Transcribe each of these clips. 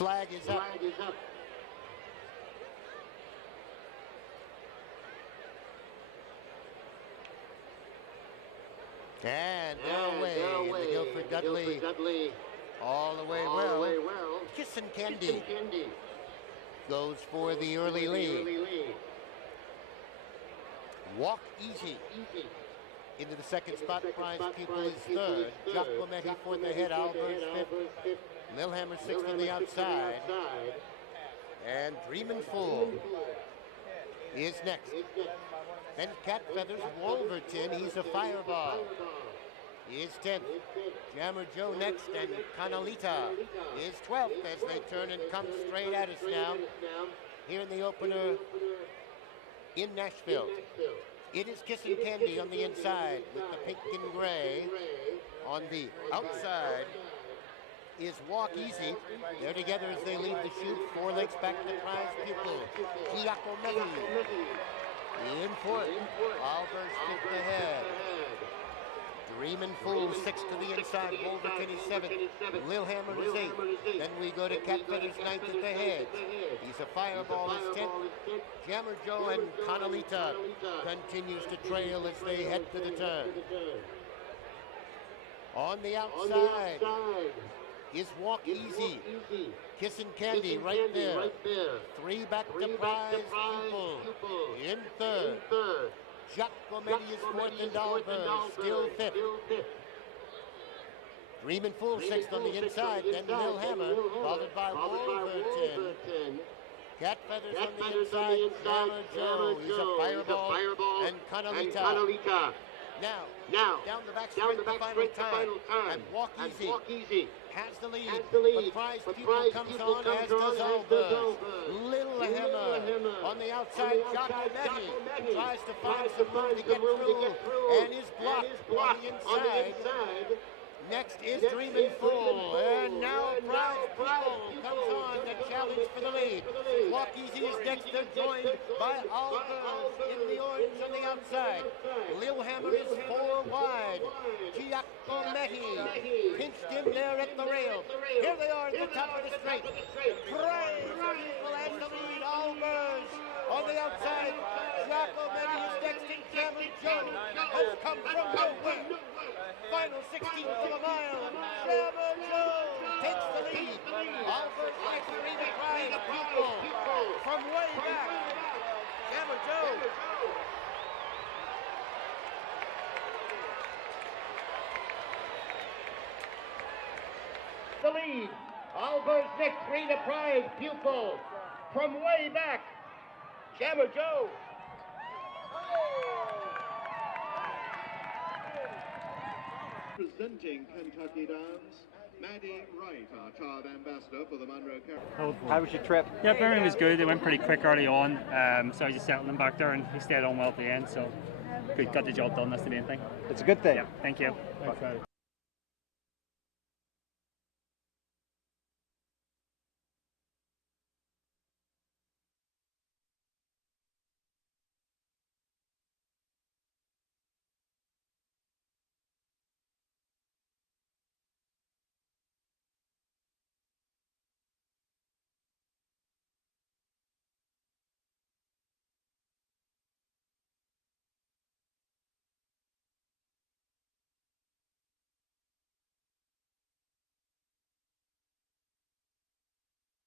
Flag is up. And they're away in the Guilford Dudley. All the way well. Kissin' Candy goes for the early lead. Walk Easy into the second spot. Prize Pupil is third. Jock Clemente fourth ahead. Albers fifth. Lillehammer sixth on the outside. And Dreamin' Full is next. Then Cat Feathers Wolverton. He's a fireball. He is 10th. Jammer Joe next, and Canalita is 12th as they turn and come straight at us now here in the opener in Nashville. It is Kissin' Candy on the inside with the pink and gray. On the outside is Walk Easy. They're together as they lead the chute. 4 lengths back to Prize Pupil. Giacometti in fourth. Albers fifth ahead. Dreamin' Fool sixth to the inside. Wolverton is seventh. Lillehammer is eighth. Then we go to Cat Feathers ninth at the head. He's a fireball is 10th. Jammer Joe and Canalita continues to trail as they head to the turn. On the outside is Walk Easy. Kissin' Candy right there. 3 back to Prize Pupil in third. Jacques Clemente is fourth and Albers still fifth. Dreamin' Fool sixth on the inside, then Lillehammer, followed by Wolverton. Cat Feathers on the inside, Jammer Joe, he's a fireball, and Canalita. Now, down the back straight, the final time, and Walk Easy has the lead, but Prize Pupil comes on, as does Albers. Lillehammer on the outside, Giacometti tries to find some room to get through, and is blocked on the inside. Next is Dreamin' Full, and now Prize Pupil comes on the challenge for the lead. Walk Easy is next, they're joined by Albers in the orange on the outside. Lillehammer is 4 wide. Giacometti pinched him there at the rail. Here they are at the top of the straight. Prize Pupil has the lead. Albers on the outside. Giacometti is next, and Jammer Joe has come from nowhere. Final 16th of a mile. Jammer Joe takes the lead. Albers like to read the Prize Pupil from way back. Jammer Joe. The lead. Albers next, 3 to Prize Pupil from way back. Jammer Joe. Presenting Kentucky Downs, Maddie Wright, our child ambassador for the Monroe County. How was your trip? Yeah, everything was good. It went pretty quick early on, so I just settled him back there, and he stayed on well at the end, so good, got the job done. That's the main thing. It's a good thing. Yeah, thank you. Thanks,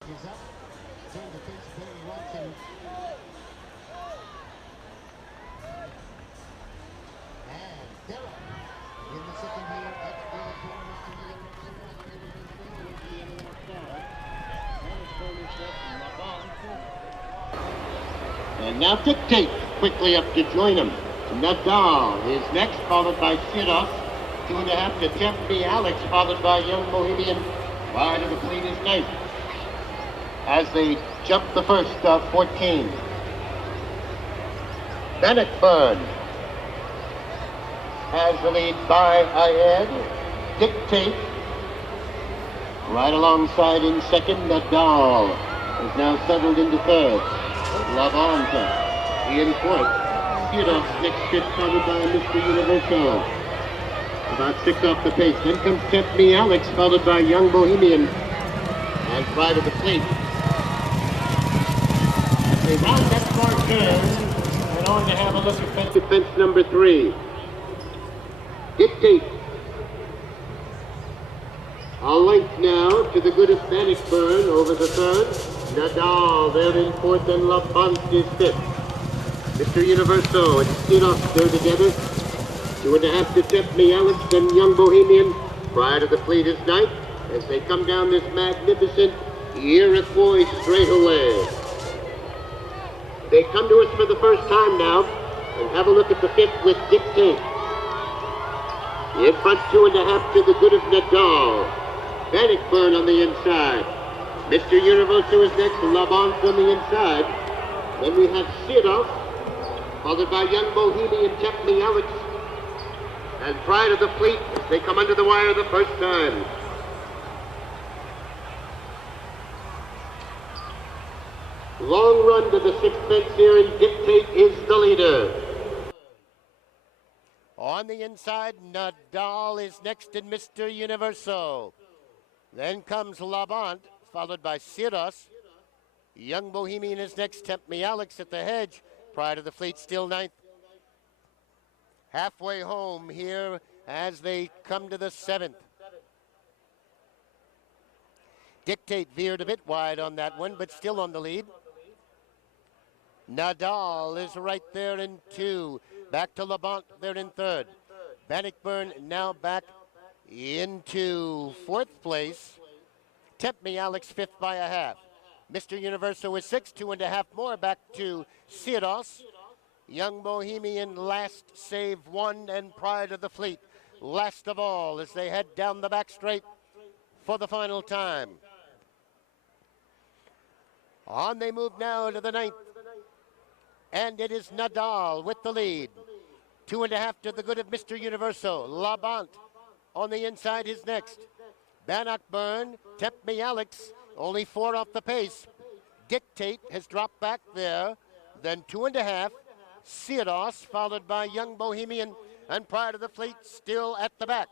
Is up. Turn the face Barry Watson. And they're up. In the second year, that's the and now Dictate quickly up to join him. Nadal is next, followed by Siros. 2.5 to Tempe Alex, followed by Young Bohemian. Wide of the clean is ninth. As they jump the first 14. Bannockburn has the lead by ahead. Dictate right alongside in second. Nadal is now settled into third. Lavanta in fourth. Siros next, fifth, followed by Mr. Universo. About 6 off the pace. Then comes Tempe Alex, followed by Young Bohemian. and pride of the fleet. They round that far turn and on to have a look at fence number 3. Dictate. A length now to the good of Bannockburn over the 3rd. Nadal there in 4th and Labont is 5th. Mr. Universo and Stidoff there together. 2.5 to Temple Alex and Young Bohemian. Pride of the fleet is 9th as they come down this magnificent Iroquois straightaway. They come to us for the first time now and have a look at the 5th with Dictate. In front 2.5 to the good of Nadal. Bannockburn on the inside. Mr. Universo is next, Labont on the inside. Then we have Stidoff, followed by Young Bohemian, Temple Alex, and Pride of the Fleet as they come under the wire the first time. Long run to the 6th fence here, and Dictate is the leader. On the inside, Nadal is next in Mr. Universo. Then comes Labont, followed by Stidoff. Young Bohemian is next, Temple Alex at the hedge. Pride of the Fleet still 9th. Halfway home here as they come to the 7th. Dictate veered a bit wide on that one, but still on the lead. Nadal is right there in 2. Back to Labont there in 3rd. Bannockburn now back into 4th place. Temple Alex 5th by a half. Mr. Universo is 6, 2.5 more back to Stidoff. Young Bohemian last, save 1, and Pride of the Fleet last of all as they head down the back straight for the final time. On they move now to the 9th. And it is Nadal with the lead. 2.5 to the good of Mr. Universo. Labont on the inside is next. Bannockburn, Temple Alex, only 4 off the pace. Dictate has dropped back there. Then 2.5. Stidoff, followed by Young Bohemian, and Pride of the Fleet still at the back.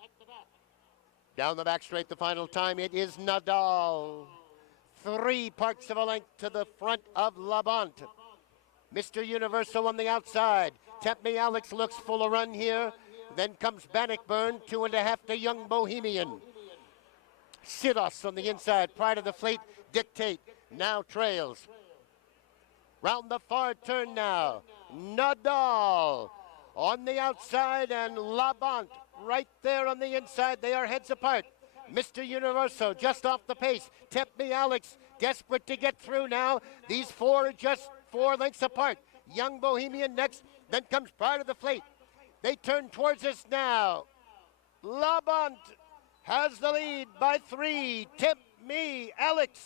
Down the back straight the final time, it is Nadal. 3 parts of a length to the front of Labont. Mr. Universo on the outside. Temple Alex looks full of run here. Then comes Bannockburn, 2.5 to Young Bohemian. Stidoff on the inside. Pride of the Fleet, Dictate, now trails. Round the far turn now. Nadal on the outside and Labont right there on the inside. They are heads apart. Mr. Universo just off the pace. Temple Alex desperate to get through now. These 4 are just 4 lengths apart. Young Bohemian next. Then comes Pride of the Fleet. They turn towards us now. Labont has the lead by 3. Temple Alex.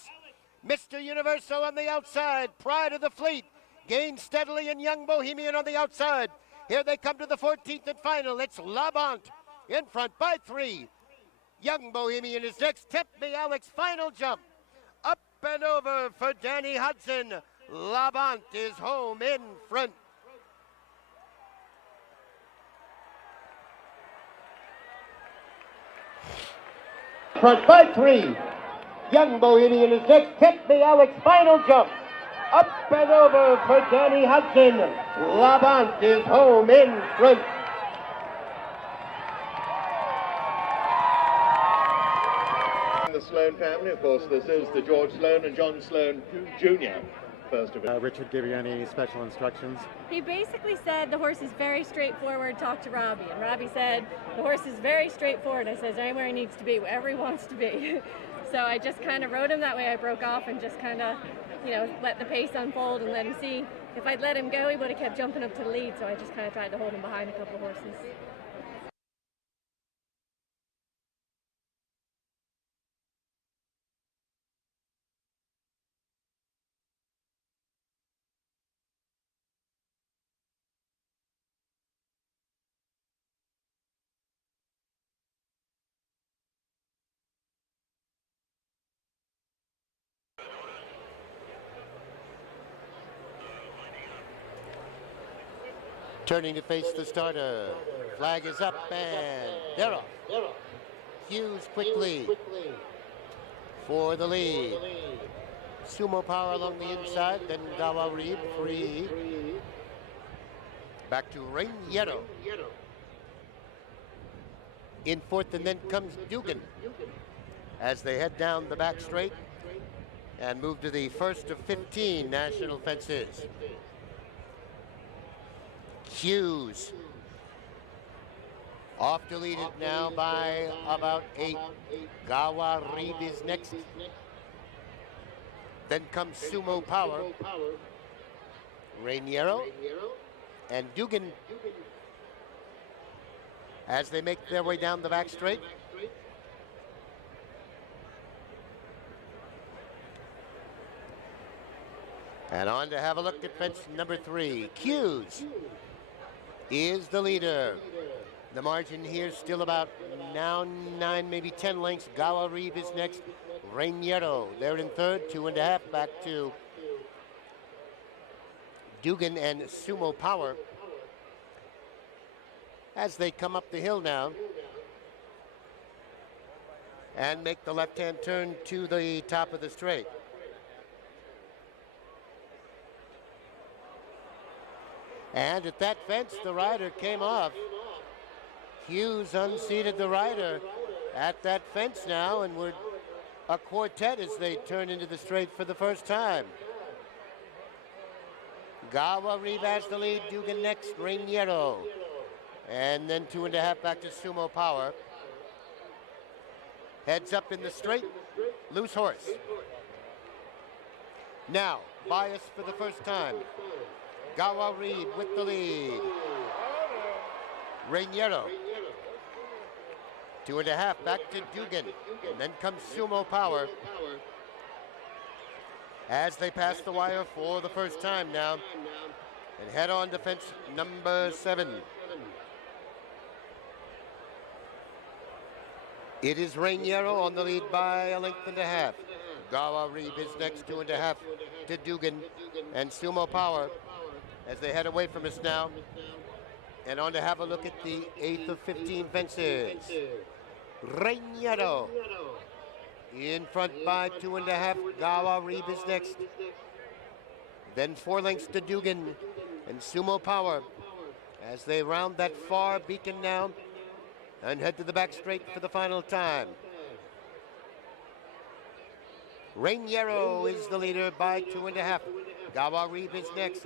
Mr. Universo on the outside. Pride of the Fleet gains steadily, and Young Bohemian on the outside. Here they come to the 14th and final. It's Labont in front by 3. Young Bohemian is next. Temple Alex final jump. Up and over for Danny Hudson. Labont is home in front. Front by 3. Young Bohemian is next. Temple Alex final jump. Up and over for Danny Hudson. Labont is home in front. The Sloan family, of course, this is the George Sloan and John Sloan Jr. First of it. Richard, give you any special instructions? He basically said the horse is very straightforward, talk to Robbie. And Robbie said the horse is very straightforward. I says anywhere he needs to be, wherever he wants to be. So I just kind of rode him that way. I broke off and just kind of, let the pace unfold and let him see. If I'd let him go, he would have kept jumping up to the lead. So I just kind of tried to hold him behind a couple of horses. Turning to face the starter. Flag is up and they're off. Hughes quickly. for the lead. Sumo Power along the inside, then Gawarib free. Back to Rainiero. In fourth, and then comes Dugan as they head down the back straight and move to the first of 15 national fences. Hughes off to lead it now by about 8. Gawarib is next. Then comes Sumo Power, Rainiero, and Dugan as they make their way down the back straight. And on to have a look at fence number 3. Hughes is the leader. The margin here still about now 9, maybe 10 lengths. Gawarib is next. Rainiero, they're in third, 2.5 back to Dugan and Sumo Power as they come up the hill now and make the left-hand turn to the top of the straight. And at that fence, the rider came off. Hughes unseated the rider at that fence now, and we're a quartet as they turn into the straight for the first time. Gawarib has the lead, Dugan next, Rainiero. And then 2.5 back to Sumo Power. Heads up in the straight, Loose Horse. Now, bias for the first time. Gawarib with the lead. Rainiero. 2.5 back to Dugan. And then comes Sumo Power as they pass the wire for the first time now and head on to fence number 7. It is Rainiero on the lead by 1.5 lengths. Gawarib is next, 2.5 to Dugan and Sumo Power as they head away from us now and on to have a look at the 8th of 15 fences. Rainiero in front by 2.5. Gawarib is next. Then 4 lengths to Dugan and Sumo Power as they round that far beacon now and head to the back straight for the final time. Rainiero is the leader by 2.5. Gawarib is next.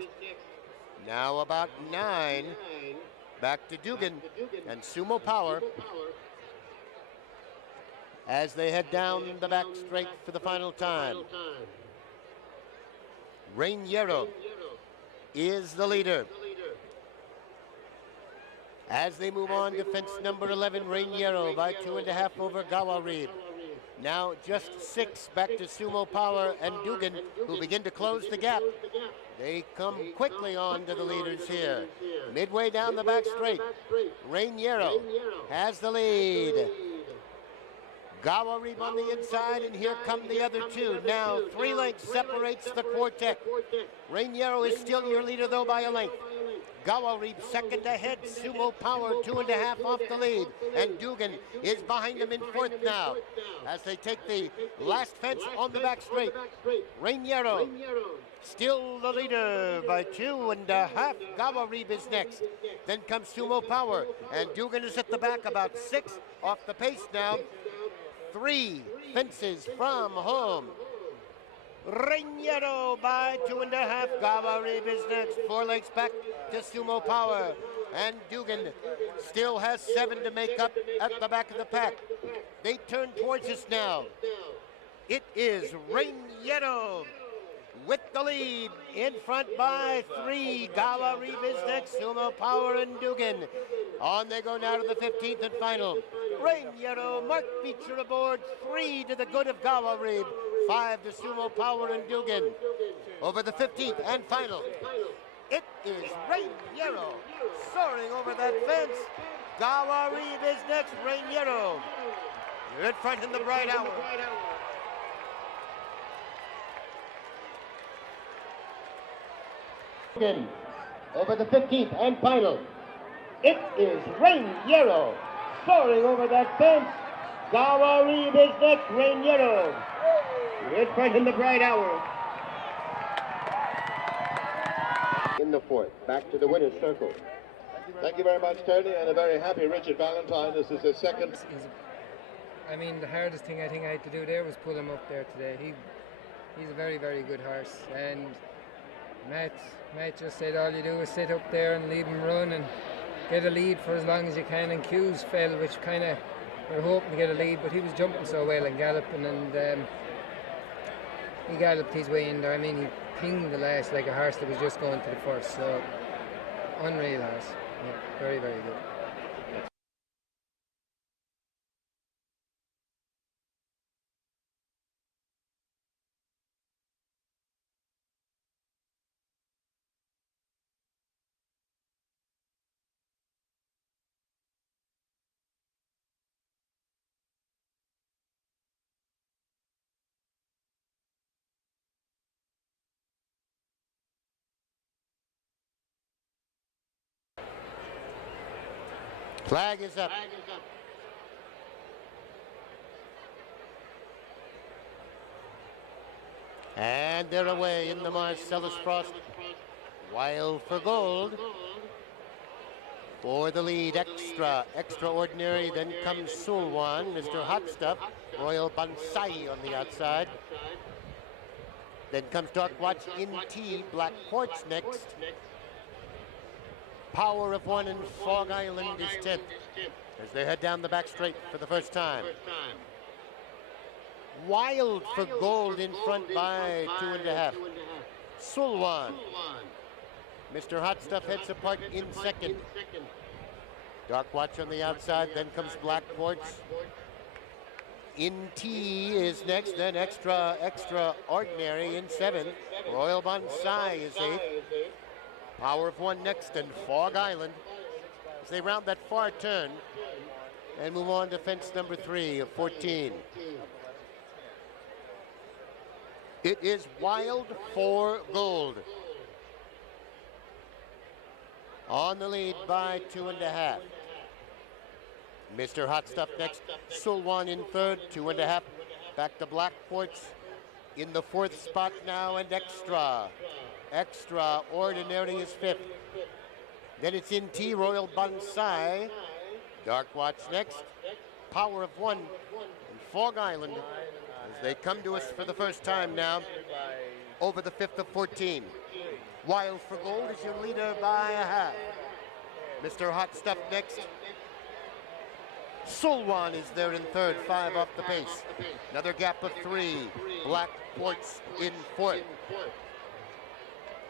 Now about 9. Back to Dugan and Sumo Power as they head down the back straight for the final time. Rainiero is the leader. As they move on to fence number 11, Rainiero by 2.5 over Gawarib. Now just 6 back to Sumo Power and Dugan, who begin to close the gap. They come quickly on to the leaders here. Midway down the back straight, Rainiero has the lead. Gawarib on the inside, and here come the other 2. Now 3 lengths separates the quartet. Rainiero is still your leader, though, by a length. Gawarib second ahead, Sumo Power 2.5 off the lead, and Dugan is behind them in fourth now as they take the last fence on the back straight. Rainiero still the leader by 2.5. Gawarib is next. Then comes Sumo Power, and Dugan is at the back, about 6 off the pace now. 3 fences from home. Rainiero by 2.5. Gawarib is next. 4 lengths back to Sumo Power. And Dugan still has 7 to make up at the back of the pack. They turn towards us now. It is Rainiero with the lead, in front by 3. Gawarib is next. Sumo Power and Dugan. On they go now to the 15th and final. Rainiero, marked feature aboard, 3 to the good of Gawarib, 5 to Sumo Power and Dugan. Over the 15th and final, it is Rainiero soaring over that fence. Gawarib is next. Rainiero, you're in front in the bright hour. Over the 15th and final, it is Rainiero soaring over that fence. Flower Reed is next, Rain Yellow. Red front in the bright hour. In the fourth, back to the winner's circle. Thank you very much, Tony, and a very happy Richard Valentine. This is his second. I mean, the hardest thing I think I had to do there was pull him up there today. He's a very, very good horse, and Matt just said all you do is sit up there and leave him run and get a lead for as long as you can. And Q's fell, which kind of we're hoping to get a lead, but he was jumping so well and galloping, and he galloped his way in there. I mean, he pinged the last like a horse that was just going to the first. So unreal horse. Yeah, very, very good. Flag is up. And they're away in the Marcellus Frost. Wild for Gold. For the lead, Extraordinary. Then comes Sulwan, Mr. Hot Stuff, Royal Bonsai on the outside. Then comes Dark Watch in T, Black Quartz next. Power of One and Fog Island is 10th as they head down the back straight for the first time. Wild for Gold in front by 2.5. Sulwan. Mr. Hot Stuff heads apart in second. Dark Watch on the outside, then comes Black Quartz. In T is next, then Extraordinary in 7th. Royal Bonsai is 8th. Power of One next, and Fog Island as they round that far turn and move on to fence number 3 of 14. It is Wild for Gold on the lead by 2.5. Mr. Hot Stuff next, Sulwan in third, 2.5. Back to Black Quartz in the 4th spot now, and Extraordinary is 5th. Then it's in T, Royal Bonsai. Dark Watch next. Power of One and Fog Island as they come to us for the first time now over the 5th of 14. Wild for Gold is your leader by 1/2. Mr. Hot Stuff next. Sulwan is there in third, 5 off the pace. Another gap of 3. Black Quartz in 4th.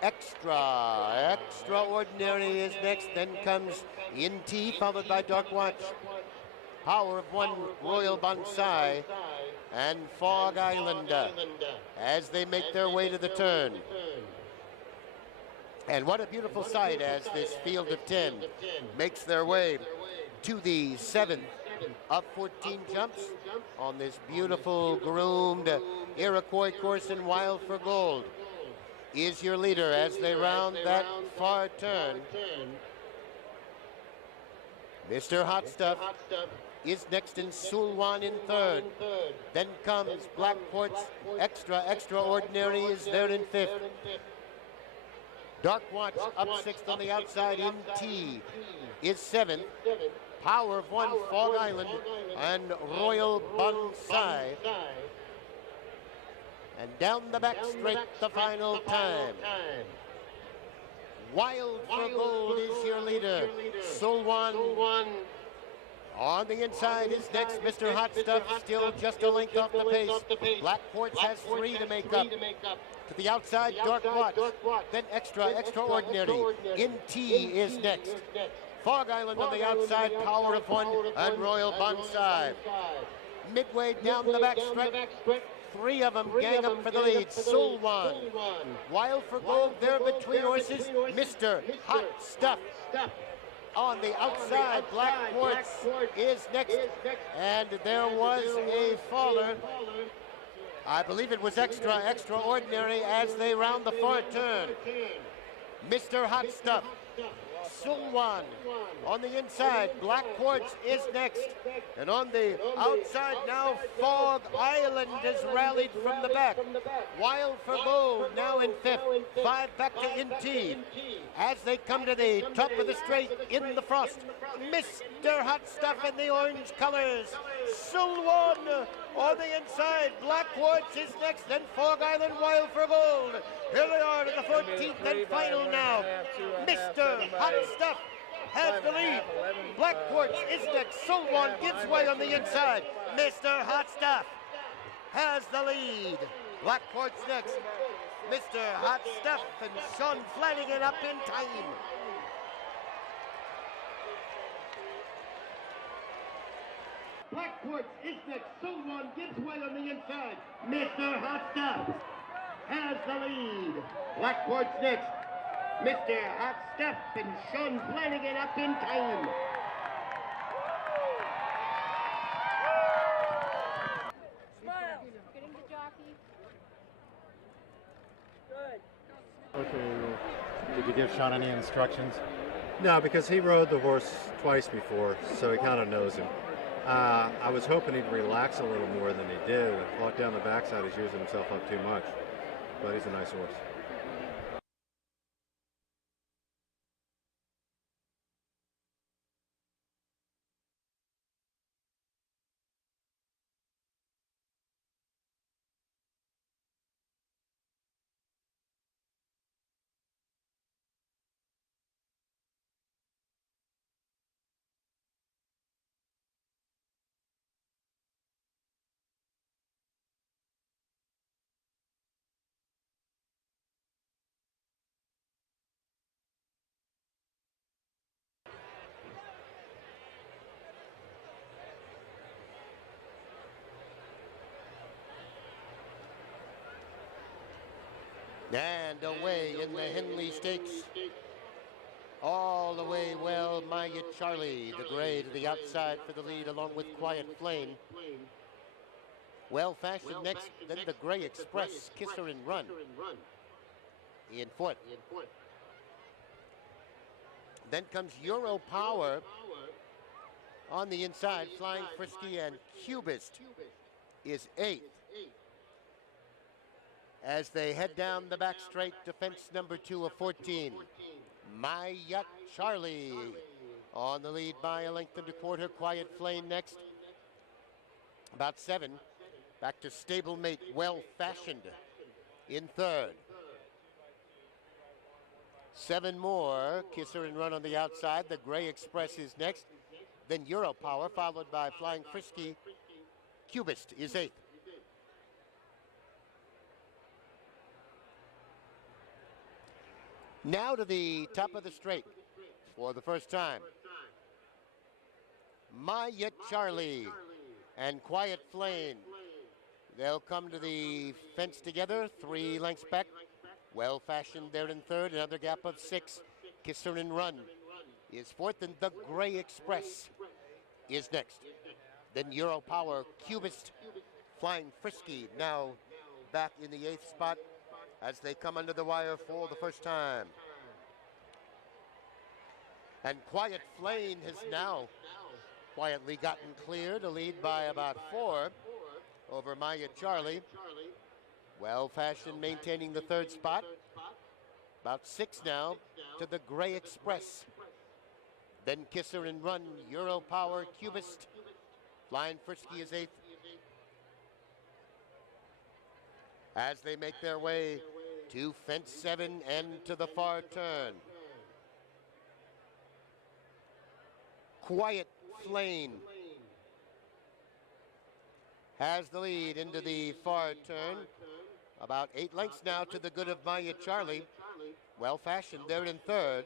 Extraordinary is next, then comes In T, followed by Dark Watch. Power of One, Royal Bonsai, and Fog Island as they make their way to the turn. And what a beautiful sight as this field of 10 makes their way to the 7th of 14 jumps on this beautiful groomed Iroquois course, in Wild for Gold is your leader as they round that far turn. Mr. Hot Stuff is next, in Sulwan in third. Then comes Black Quartz. Extraordinary is there in 5th. Dark Watch up 6th on the outside. In T is 7th. Power of One, Fog Island, and Royal Bonsai. And down the back straight, the final time. Wild for Gold is your leader. Sulwan on the inside is next. Mr. Hot Stuff still just a length off the pace. Black Quartz has 3 to make up. To the outside, Dark Watch. Then Extraordinary. In T is next. Fog Island on the outside, Power of One, and Royal Bonsai. Midway down the back stretch, 3 of them gang up for the lead. Sulwan. Wild for Gold there between horses. Mr. Hot Stuff on the outside. Black Quartz is next. And there was a faller. I believe it was Extraordinary as they round the far turn. Mr. Hot Stuff Sloan. On the inside, Black Quartz is next. And on the outside now, Fog Island has rallied from the back. Wild for Gold now in fifth. 5 back to Inti. As they come to the top of the straight in the frost, Mr. Hot Stuff in the orange colors. Sloan on the inside. Black Quartz is next. Then Fog Island, Wild for Gold. Here they are to the 14th and final now. Mr. Hot Stuff has the lead. Black Quartz is next. Sloan gives way on the inside. Mr. Hot Stuff has the lead. Black Quartz next. Mr. Hot Stuff and Sean Flanagan up in time. Black Quartz is next. Sloan gives way on the inside. Mr. Hot Stuff has the lead. Black Quartz next. Mr. Hot Stuff and Sean Flanagan up in time. Smile. Getting the jockey. Good. Okay. Did you give Sean any instructions? No, because he rode the horse twice before, so he kind of knows him. I was hoping he'd relax a little more than he did. I thought down the backside he's using himself up too much, but he's a nice horse. And away in the Henley Stakes. All the way well, Maya Charlie, the gray to the outside for the lead along with Quiet Flame. Well fashioned next, then the Gray Express, Kiss Her and Run in foot. Then comes Euro Power on the inside, Flying Frisky, and Cubist is 8th. As they head down the back straight to fence number 2 of 14. Maya Charlie on the lead by a length and a quarter. Quiet Flame next. About 7. Back to stablemate Well Fashioned in 3rd. 7 more. Kiss Her and Run on the outside. The Gray Express is next. Then Euro Power, followed by Flying Frisky. Cubist is 8th. Now to the top of the straight for the first time. Maya Charlie and Quiet Flame. They'll come to the fence together, 3 lengths back. Well Fashioned there in 3rd, another gap of 6. Kiss Her and Run is 4th, and the Gray Express is next. Then Euro Power, Cubist, Flying Frisky now back in the 8th spot as they come under the wire for the first time. And Quiet Flame has now quietly gotten clear to lead by about 4 over Maya Charlie. Well Fashioned maintaining the 3rd spot. About 6 now to the Gray Express. Then Kiss Her and Run, Euro Power, Cubist. Flying Frisky is 8th. As they make their way to fence 7 and to the far turn. Quiet Flame has the lead into the far turn. About 8 lengths now to the good of Maya Charlie. Well Fashioned there in 3rd.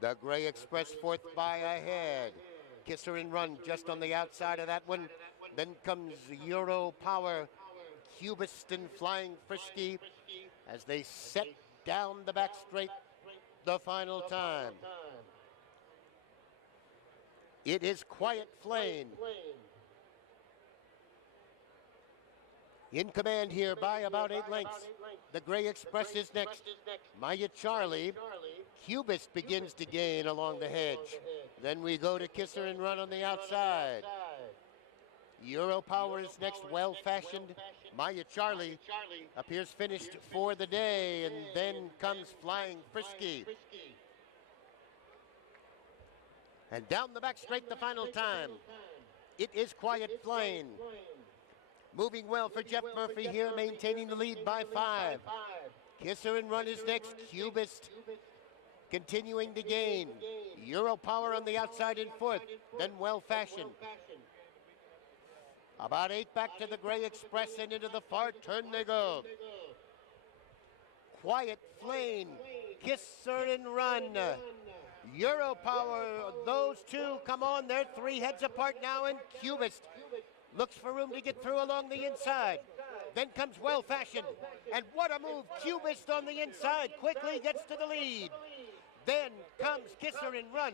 The Gray Express 4th by a head. Kiss Her and Run just on the outside of that one. Then comes Euro Power, Cubist, and Flying Frisky as they set down the back straight the final time. It is Quiet Flame in command here by about 8 lengths. The Gray Express is next. Maya Charlie Cubist begins to gain along the hedge. Then we go to Kisser and Run on the outside. Euro Power is next, well-fashioned. Maya Charlie appears finished for the day, and then comes Flying Frisky. And down the back straight the final time. It is Quiet Flame. Moving well for Jeff Murphy here, maintaining the lead by 5. Kisser and Run is next, Cubist continuing to gain. Euro Power on the outside in 4th, then Well Fashioned. About 8 back to the Gray Express, and into the far turn they go. Quiet Flame, Kisser and Run. Euro Power, those two come on. They're 3 heads apart now, and Cubist looks for room to get through along the inside. Then comes Well Fashioned, and what a move. Cubist on the inside quickly gets to the lead. Then comes Kisser and Run.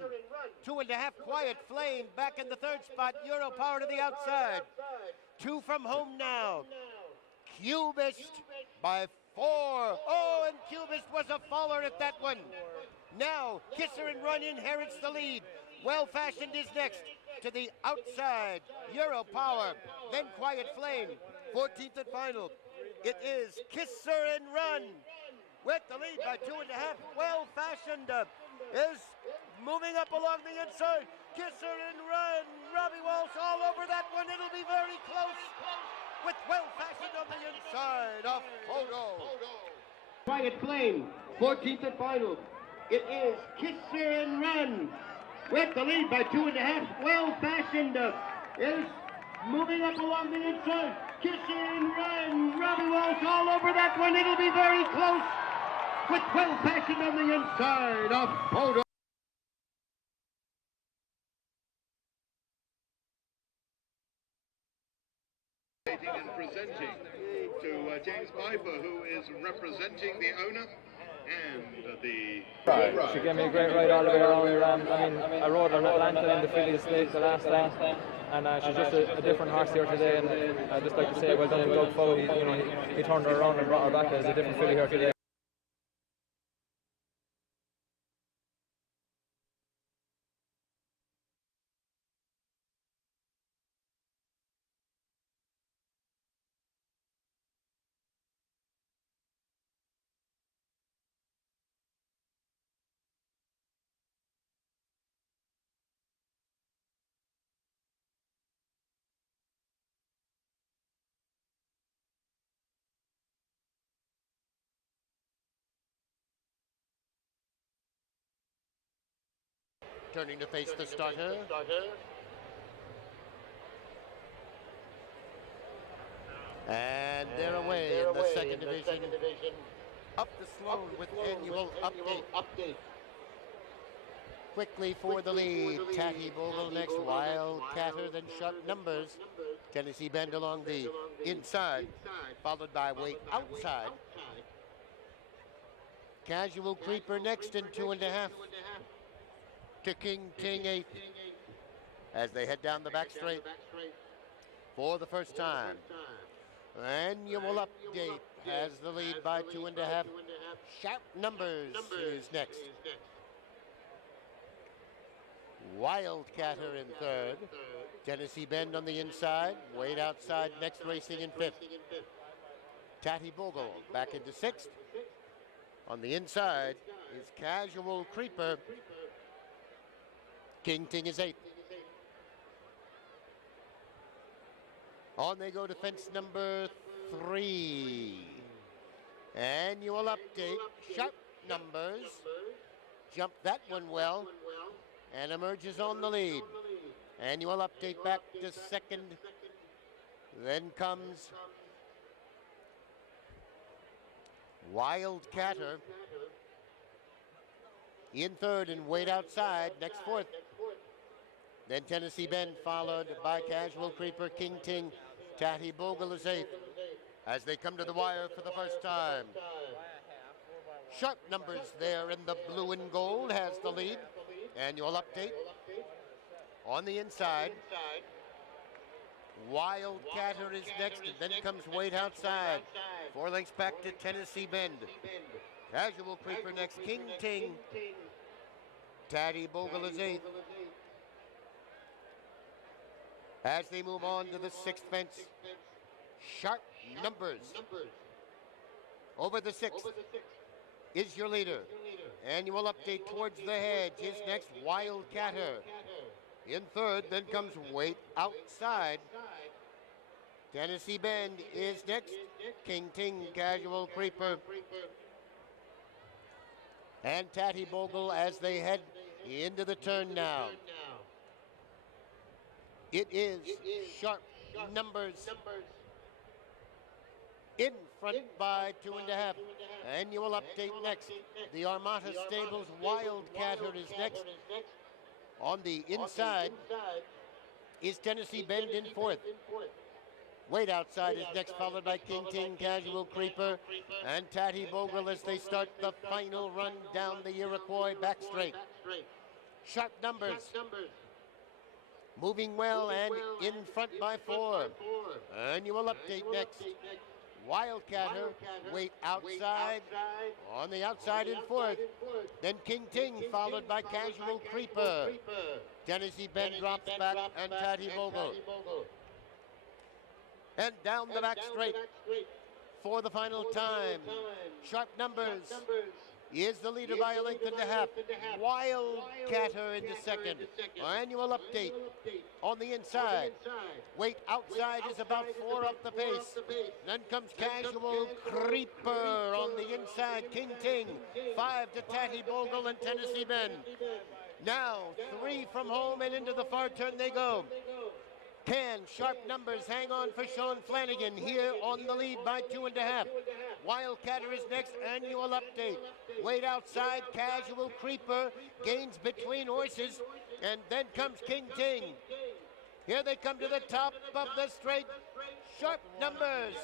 2.5 Quiet Flame back in the 3rd spot. Euro Power to the outside. 2 from home now. Cubist by 4. Oh, and Cubist was a faller at that one. Now Kisser and Run inherits the lead. Well Fashioned is next to the outside. Euro Power, then Quiet Flame. 14th and final. It is Kisser and Run with the lead by 2.5. Well Fashioned is moving up along the inside. Kisser and Run. Robbie Walsh all over that one. It'll be very close with Well Fashioned on the inside. A photo. Quiet Flame, 14th and final. It is Kisser and Run with the lead by 2.5. Well Fashioned is moving up along the inside. Kisser and Run. Robbie Walsh all over that one. It'll be very close with Well Fashioned on the inside. A photo. And presenting to James Piper, who is representing the owner and the She gave me a great ride all the way around. I rode her Atlanta in the Philly Stakes the last time, and she's just a different horse here today. And I'd just like to say well done to Doug Foe. He turned her around and brought her back as a different filly here today. Turning to face the starter. And they're away in the second division. Up the Sloan with annual update. Quickly for the lead. Tatty Bogle next. Wildcatter, then Sharp Numbers. Tennessee Bend along the inside, followed by Wait outside. Casual Creeper next in 2.5. To King Ting 8 as they head down the back straight for the first time. Annual update has the lead by 2.5. Sharp Numbers is next. Wildcatter in 3rd. Tennessee Bend on the inside. Wait outside next, racing in 5th. Tatty Bogle back into 6th. On the inside is Casual Creeper. King Ting is 8th. On they go to fence number 3. Annual update. Sharp Numbers. Jumped that one well and emerges on the lead. Annual update back to 2nd. Then comes Wildcatter in 3rd and Wait outside next 4th. Then Tennessee Bend followed by Casual Creeper, King Ting. Tatty Bogle is 8th as they come to the wire for the first time. Sharp Numbers there in the blue and gold has the lead. Annual update on the inside. Wildcatter is next, and then comes Wait outside. 4 lengths back to Tennessee Bend. Casual Creeper next, King Ting. Tatty Bogle is 8th. As they move on to the 6th fence, Sharp Numbers. Over the 6th is your leader. Annual update towards the hedge is next, Wildcatter. In 3rd, then comes Wait Outside. Tennessee Bend is next, King Ting, Casual Creeper. And Tatty Bogle as they head into the turn now. It is Sharp Numbers in front by 2.5. Annual update next. The Armata Stables Wildcatter is next. On the inside is Tennessee Bend in 4th. Wait Outside is next, followed by King Ting, Casual Creeper, and Tatty Bogle as they start the final run down the Iroquois back straight. Sharp Numbers moving well and in front by 4. Annual update next. Wildcatter, Wait Outside, on the outside in 4th. Then King Ting, followed by Casual Creeper. Tennessee Bend drops back and Tatty Bogle. And down the back straight for the final time. Sharp Numbers is the leader by 1.5 lengths. Wildcatter into 2nd. Annual update on the inside. Wait Outside is about 4 off the pace. Then comes Casual Creeper on the inside. King Ting, 5 to Tatty Bogle and Tennessee Bend. Now 3 from home and into the far turn they go. Can Sharp Numbers hang on for Sean Flanagan here on the lead by 2.5? Wildcatter is next, annual update. Wait Outside, Casual Creeper gains between horses, and then comes King Ting. Here they come to the top of the straight. Sharp Numbers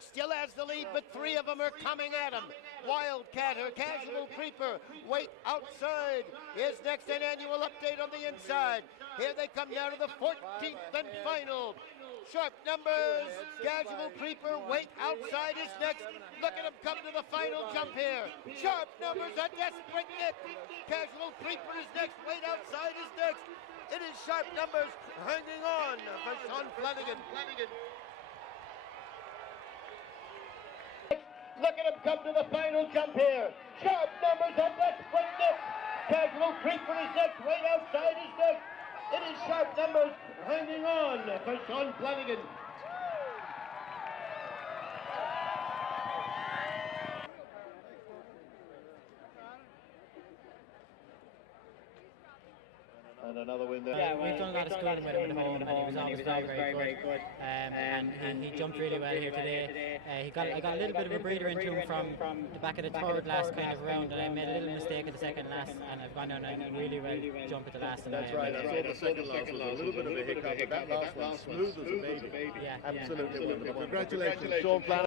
still has the lead, but 3 of them are coming at him. Wildcatter, Casual Creeper, Wait Outside is next, an annual update on the inside. Here they come down to the 14th and final. Sharp Numbers, Casual Creeper, Wait Outside is next. Look at him come to the final jump here. Sharp Numbers, a desperate nick. Casual Creeper is next, Wait Outside is next. It is Sharp Numbers hanging on for Sean Flanagan. Look at him come to the final jump here. Sharp Numbers, a desperate nick. Casual Creeper is next, Wait Outside is next. It is Sharp Numbers hanging on for Sean Flanagan. And another win there. Yeah, we've done a lot of schooling with him at home, and he was always very good. And he jumped really well here today. I got a little bit of a breather into him from the back of the 3rd last kind of round, and I made a little mistake at the 2nd last, and I've gone down and really well jump at the last. That's right, I saw the 2nd last was a little bit of a hiccup, but that last one smooth as a baby. Yeah, Absolutely wonderful. Congratulations, Sean Flanagan.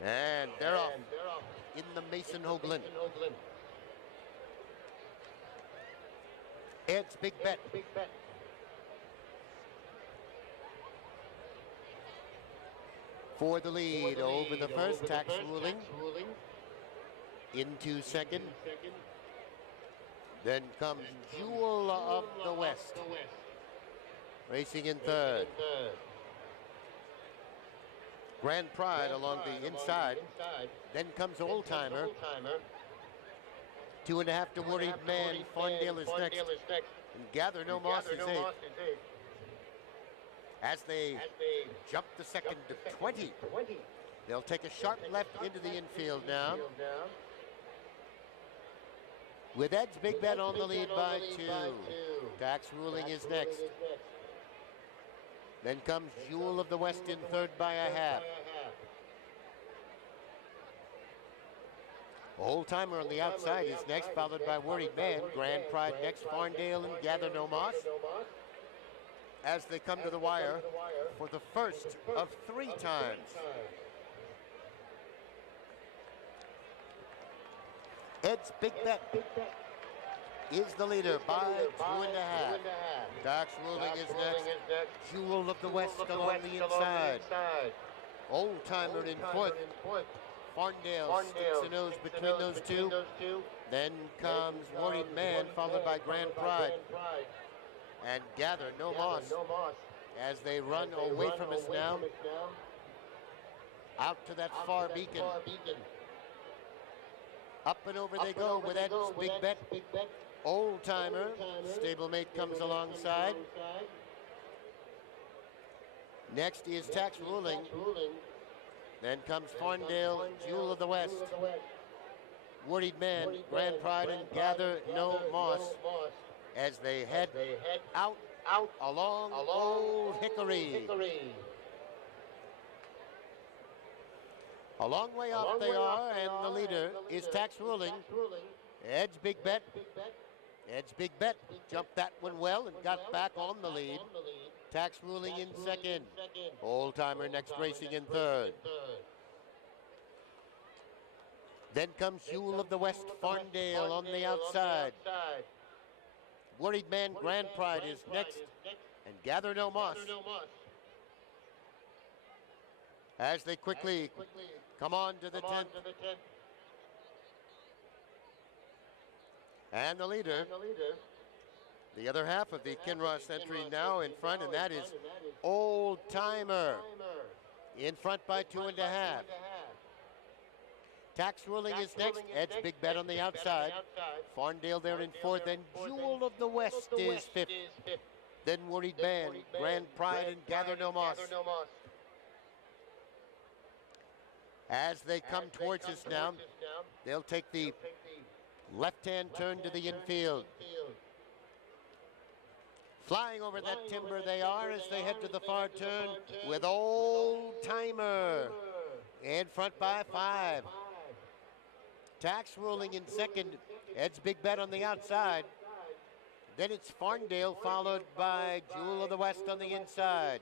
And they're off in the Mason Hoagland. Ed's Big Bet. For the lead over the first tax ruling. Into 2nd. Then comes Jewel of the West. Racing in 3rd. Grand Pride along the inside. Then comes Old Timer. 2.5 to Worried Man. Fawndale is next. And Gather No Moss is 8th. As they jump the 2nd to 20. They'll take a sharp left into the infield now. With Ed's Big Bet on the lead by 2. Tax ruling is next. Then comes Jewel of the West in third by a half. Old Timer on the outside is next, followed by Worried Man. Grand Pride next, Farndale and Gather No Moss. As they come to the wire for the first of 3 times. Ed's Big Bet is the leader by 2.5. Tax Ruling is next. Jewel of the West along the inside. Old Timer in fourth. Farndale sticks a nose between those two. Then comes Worried Man, followed by Grand Pride. And Gather No Moss as they run away from us now. Out to that far beacon. Up and over they go with Ed's Big Bet. Old Timer, stablemate comes alongside. Next is Tax Ruling. Then comes Farndale, Jewel of the West. Worried Man, Grand Pride, and Gather No Moss as they head out along Old Hickory. A long way off they are, and the leader is Tax Ruling. Ed's Big Bet. Ed's Big Bet jumped that one well and got back on the lead. Tax Ruling in second. Old Timer next, racing in third. Then comes Jewel of the West, Farndale on the outside. Worried Man, Grand Pride is next, and Gather No Moss. As they quickly come on to the 10th. And the leader, the other half of the Kinross entry now in front, and that is Old Timer. In front by 2.5. Tax Ruling is next. Ed's Big Bet on the outside. Farndale there in fourth, and Jewel of the West is fifth. Then Worried Man, Grand Pride, and Gather No Moss. As they come towards us now, they'll take the left-hand turn to the infield. Flying over that timber they are as they head to the far turn with Old Timer in front by 5. Tax Ruling in second. Ed's Big Bet on the outside. Then it's Farndale, followed by Jewel of the West on the inside.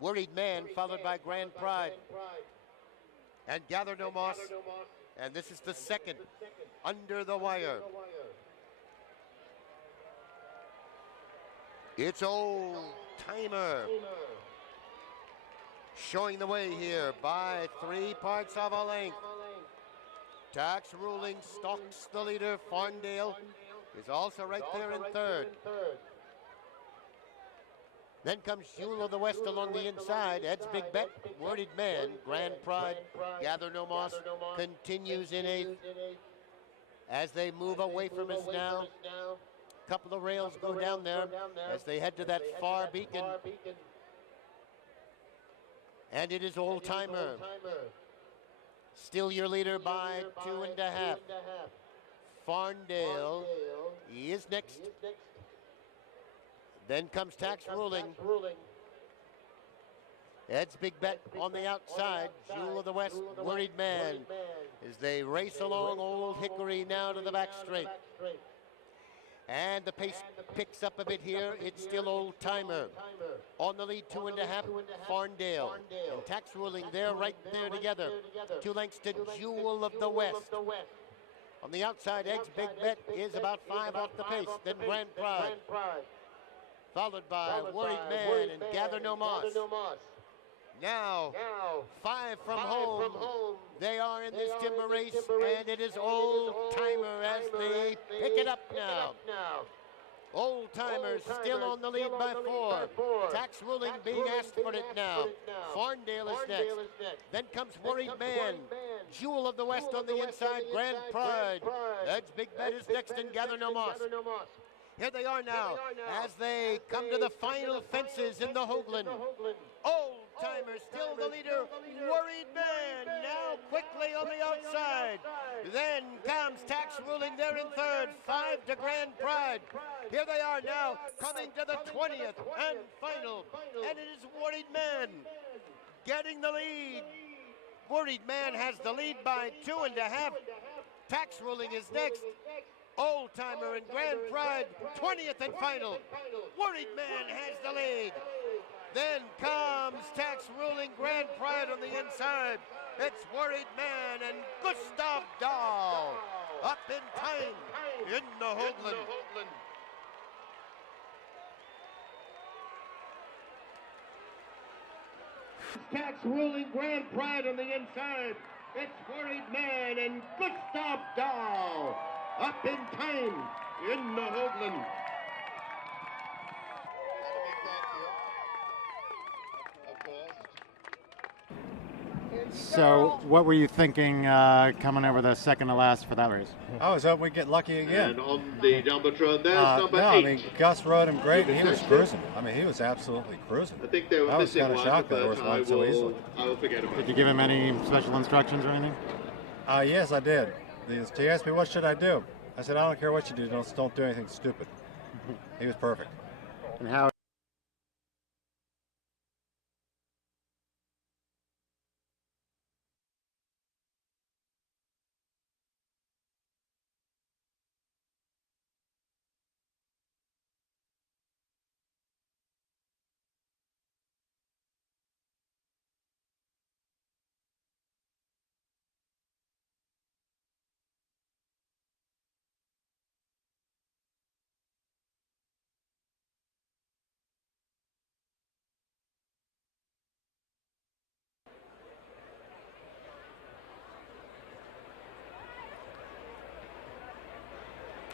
Worried Man, followed by Grand Pride. And Gather No Moss. And this is the second under the wire. It's Old Timer showing the way here by 3 parts of a length. Tax Ruling stalks the leader. Farndale is also right there in third. Then comes Jewel of the West along the inside. Ed's Big Bet, Worried Man, Grand Pride, Gather No Moss continues in eighth. As they move away from us now, a couple of rails go down there as they head to that far beacon. And it is Old Timer. Still your leader by 2.5. Farndale is next. Then comes Tax Ruling. Ed's Big Bet on the outside. Jewel of the West, Worried Man, as they race along Old Hickory now to the back straight. And the pace picks up a bit here. It's still Old Timer. On the lead, 2.5, Farndale. And Tax Ruling there, right there together. 2 lengths to Jewel of the West. On the outside, Ed's Big Bet is about 5 off the pace. Then Grand Pride. Followed by Worried Man and Gather No Moss. Now, 5 from home. They are in this timber race, and it is Old Timer as they pick it up now. Old Timer still on the lead by 4. Tax Ruling being asked for it now. Farndale is next. Then comes Worried Man. Jewel of the West on the inside. Grand Pride. Ed's Big Bet is next, and Gather No Moss. Here they are now as they come to the final fences in the Houghland. Old Timer, still the leader, Worried Man, now quickly on the outside. Then comes Tax Ruling there in third, 5 to Grand Pride. Here they are now, coming to the 20th and final, and it is Worried Man getting the lead. Worried Man has the lead by 2.5. Tax Ruling is next. Old Timer and Grand Pride, 20th and final. Worried Man has the lead. Then comes Tax Ruling, Grand Pride on the inside. It's Worried Man and Gustav Dahl up in time in the Houghland. Tax Ruling, Grand Pride on the inside. It's Worried Man and Gustav Dahl up in time in the Houghland. So, what were you thinking coming over the second to last for that race? I was hoping we'd get lucky again. And on the Jumbotron, there's number 8. I mean, Gus rode him great, and he was cruising. I mean, he was absolutely cruising. I think they were missing one, shocked that but horse won so easily. I will forget about it. Did you give him any special instructions or anything? Yes, I did. He asked me, what should I do? I said, I don't care what you do, don't do anything stupid. He was perfect. And how?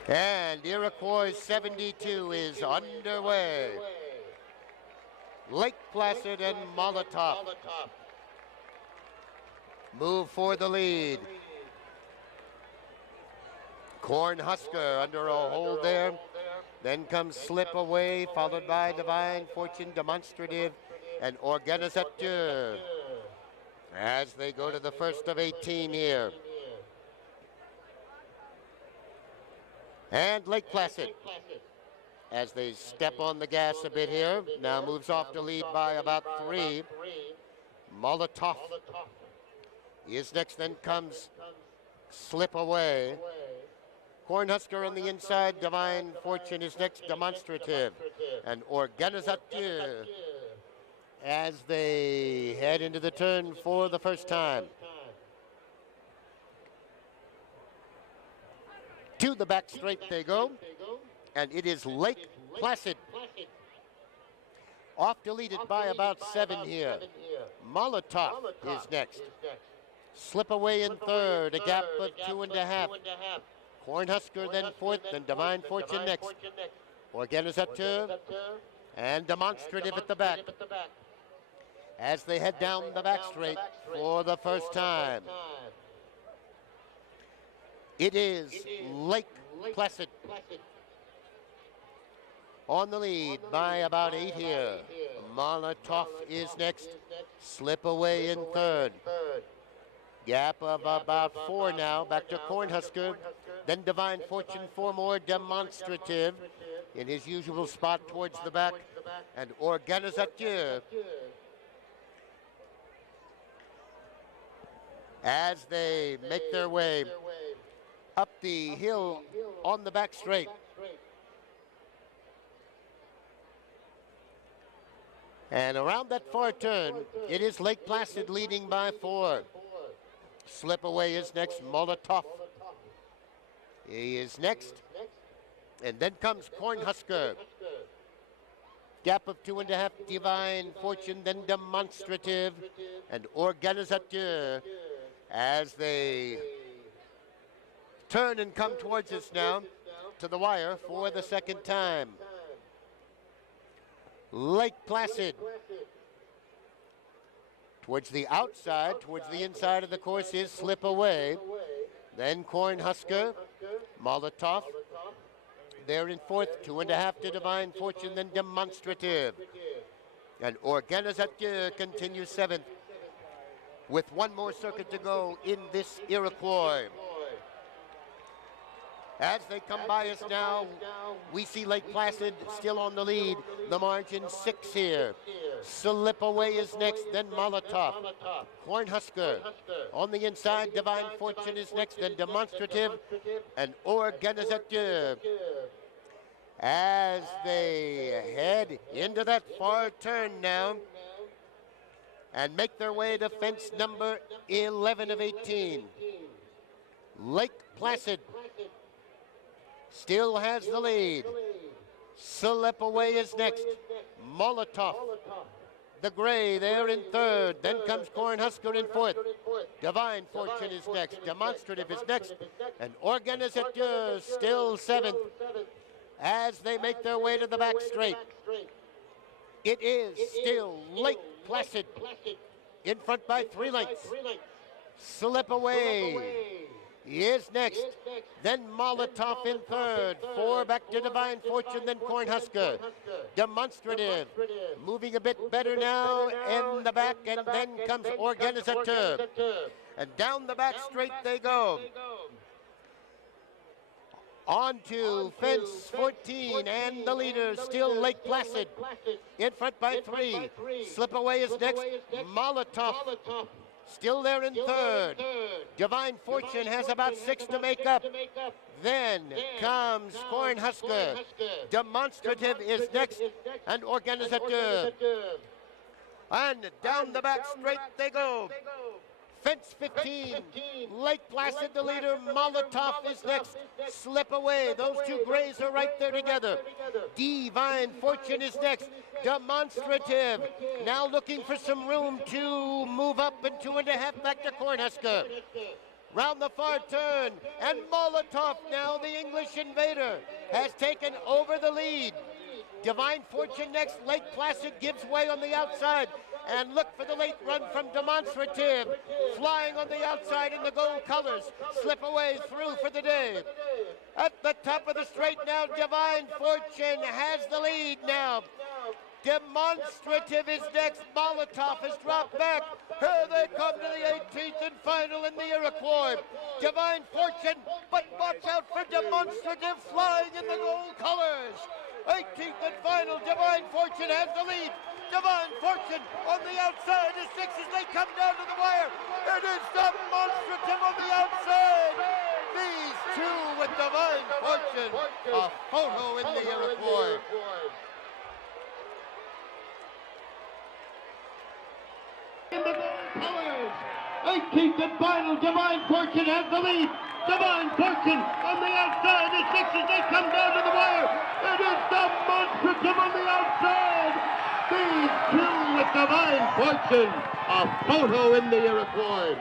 And Iroquois 72 is underway. Lake Placid and Molotov move for the lead. Cornhusker under a hold there. Then comes Slip Away, followed by Divine Fortune, Demonstrative, and Organisateur as they go to the first of 18 here. And Lake Placid, as they step on the gas a bit here, now moves off to lead by about 3. Molotov is next, then comes Slip Away. Cornhusker on the inside, Divine Fortune is next, Demonstrative, and Organisateur as they head into the turn for the first time. To the back straight they go, and it is Lake Placid. Off to lead it by about 7 here. Molotov is next. Slip Away in third, a gap of 2.5. Cornhusker then fourth, then Divine Fortune next. Organisateur and Demonstrative at the back as they head down the back straight for the first time. It is Lake Placid on the lead by about 8 here. Molotov is next. Slip Away in third. Gap of about 4 now. Back to Cornhusker. Then Divine Fortune, 4 more. Demonstrative in his usual spot towards the back. And Organisateur as they make their way up the hill on the back straight. And around that far turn, it is Lake Placid leading by 4. Slip Away is next. Molotov, he is next. And then comes Cornhusker. Gap of 2.5, Divine Fortune, then Demonstrative, and Organisateur as they turn and come towards us now to the wire for the second time. Lake Placid towards the outside, towards the inside of the course is Slip Away. Then Cornhusker, Molotov, there in fourth, 2.5 to Divine Fortune, then Demonstrative. And Organizateur continues 7th with one more circuit to go in this Iroquois. As they come by us now, we see Lake Placid still on the lead. The margin 6 here. Slip Away is next, then Molotov. Cornhusker on the inside. Divine Fortune is next, then Demonstrative and Organizateur. As they head into that far turn now and make their way to fence number 11 of 18. Lake Placid still has the lead. Slip Away is next. Molotov, the gray, there in 3rd. Then comes Cornhusker in 4th. Divine Fortune is next. Demonstrative is next. And Organizateur still 7th as they make their way to the back straight. It is still Lake Placid in front by 3 lengths. Slip Away is next, then Molotov in 3rd, 4 back to Divine Fortune, then Cornhusker. Demonstrative moving a bit better now in the back, and then comes Organizateur. And down the back straight they go. On to fence 14, and the leader still Lake Placid in front by 3. Slip Away is next. Molotov still there in 3rd. Divine Fortune has about 6 to make up. Then comes Cornhusker. Demonstrative is next, and Organizateur. And down the back straight they go. Fence 15, Lake Placid the leader, Molotov is next. Slip Away, those 2 grays are right there together. Divine Fortune is next. Demonstrative, now looking for some room to move up, and 2.5 back to Cornhusker. Round the far turn, and Molotov, now the English invader, has taken over the lead. Divine Fortune next. Lake Placid gives way on the outside. And look for the late run from Demonstrative. Flying on the outside in the gold colors. Slip Away through for the day. At the top of the straight now, Divine Fortune has the lead now. Demonstrative is next. Molotov has dropped back. Here they come to the 18th and final in the Iroquois. Divine Fortune, but watch out for Demonstrative flying in the gold colors. 18th and final, Divine Fortune has the lead. Divine Fortune on the outside is 6 as they come down to the wire. It is Demonstrative on the outside. These 2 with Divine Fortune. A photo in the Iroquois. In the gold colors, 18th and final, Divine Fortune has the lead. Divine Fortune on the outside is 6 as they come down to the wire. It is Demonstrative on the outside. These 2 with Divine Fortune. A photo in the Iroquois.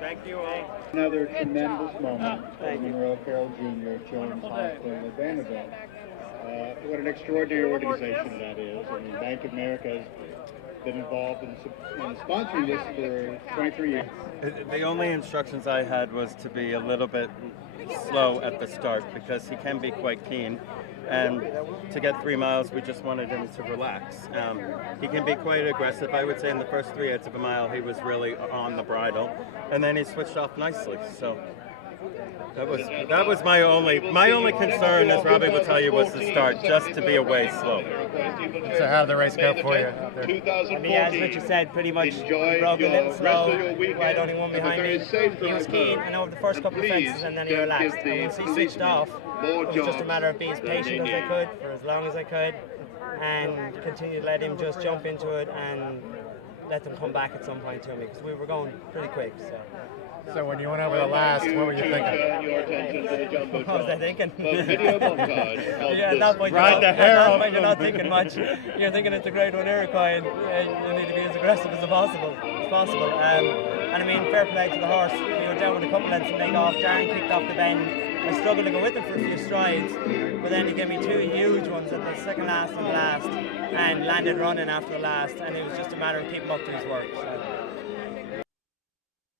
Thank you all. Another tremendous moment for Monroe Carroll Jr. Children's Hospital of Vanderbilt. What an extraordinary organization that is. I mean, Bank of America has been involved in sponsoring this for 23 years. The only instructions I had was to be a little bit slow at the start because he can be quite keen, and to get 3 miles we just wanted him to relax. He can be quite aggressive. I would say in the first 3/8 of a mile he was really on the bridle, and then he switched off nicely. So that was my only concern, as Robbie will tell you, was the start, just to be away slow. So how did the race go for you? Yeah, as Richard said, pretty much broke a little slow. I had only one behind me. He was keen, and over the first couple of fences, and then he relaxed. And once he switched off, it was just a matter of being as patient as I could for as long as I could, and continue to let him just jump into it and let them come back at some point to me, because we were going pretty quick. So when you went over the last, what were you thinking? What was I thinking? Yeah, at that point, you're not thinking much. You're thinking it's a Grade 1 Iroquois, and you need to be as aggressive as possible. And I mean, fair play to the horse. We were down with a couple lengths and leg off. Darren kicked off the bend. I struggled to go with him for a few strides, but then he gave me 2 huge ones at the second last and last, and landed running after the last, and it was just a matter of keeping up to his work. So.